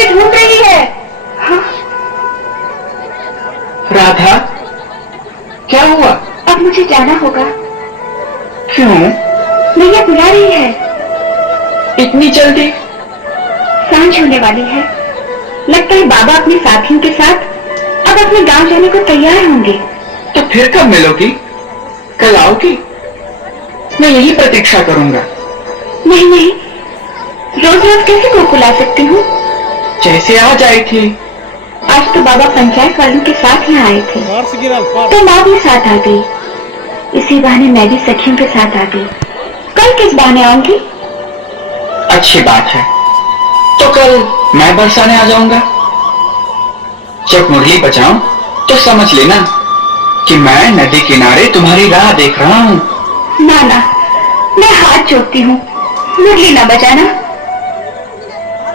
मुझे ढूंढ रही है। हाँ? राधा, क्या हुआ? अब मुझे जाना होगा। क्यों? मैया बुला रही है। इतनी जल्दी? सांझ होने वाली है। लगता है बाबा अपने साथियों के साथ अब अपने गांव जाने को तैयार होंगे। तो फिर कब मिलोगी? कल आओगी? मैं यही प्रतीक्षा करूंगा। नहीं नहीं, रोज रोज कैसे को बुला सकती हूँ? जैसे आज आई थी। आज तो बाबा पंचायत वालों के साथ यहाँ आए थे, तो माँ भी साथ आ गई। इसी बहाने मैं भी सखियों के साथ आ गई। कल किस बहाने आऊंगी? अच्छी बात है, तो कल मैं बरसाने आ जाऊंगा। जब मुरली बजाऊं तो समझ लेना कि मैं नदी किनारे तुम्हारी राह देख रहा हूँ। ना ना, मैं हाथ जोड़ती हूँ, मुरली ना बजाना।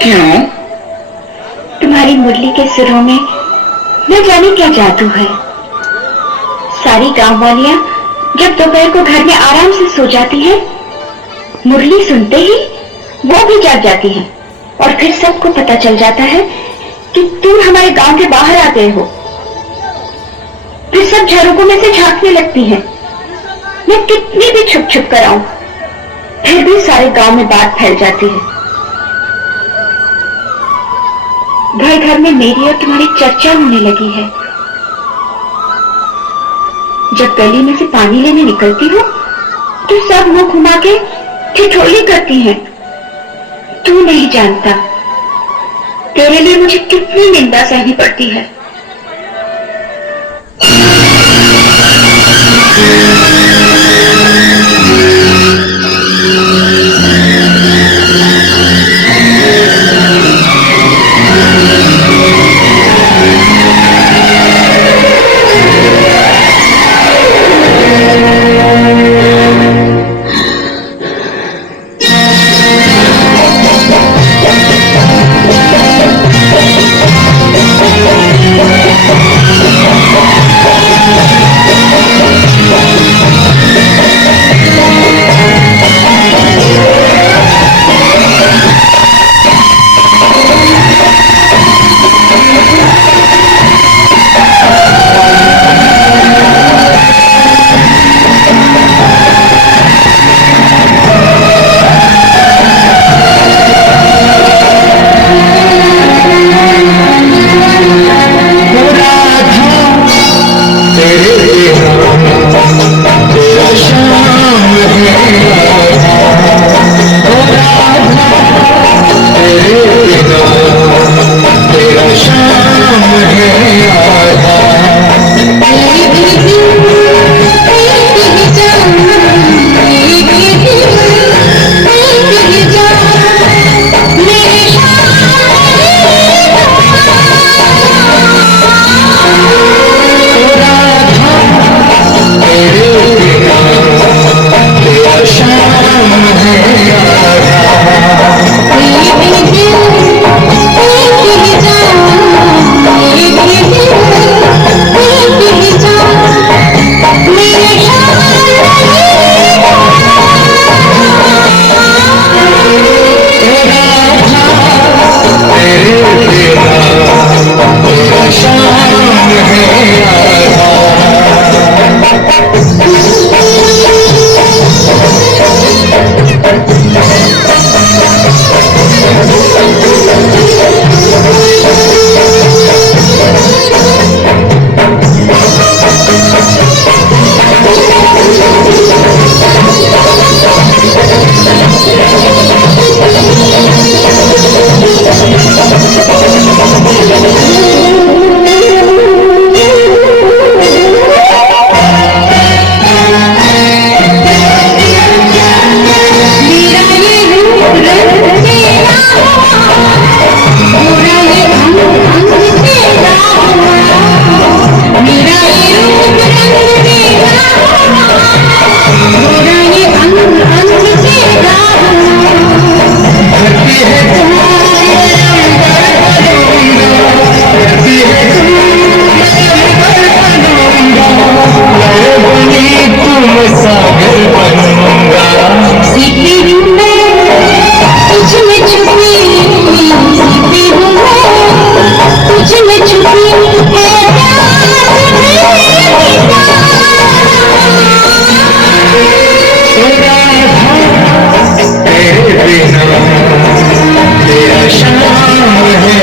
क्यों? तुम्हारी मुरली के सुरों में न जाने क्या जादू है। सारी गांव वालियां जब दोपहर को घर में आराम से सो जाती है, मुरली सुनते ही वो भी जाग जाती है और फिर सबको पता चल जाता है कि तुम हमारे गांव के बाहर आ गए हो। फिर सब झरोकों में से झांकने लगती हैं। मैं कितनी भी छुप छुप कर आऊं, फिर भी सारे गांव में बात फैल जाती है। घर घर में मेरी और तुम्हारी चर्चा होने लगी है। जब गली में से पानी लेने निकलती हूँ तो सब मुंह घुमा के ठिठोली करती हैं। तू नहीं जानता तेरे लिए मुझे कितनी निंदा सहनी पड़ती है।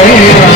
है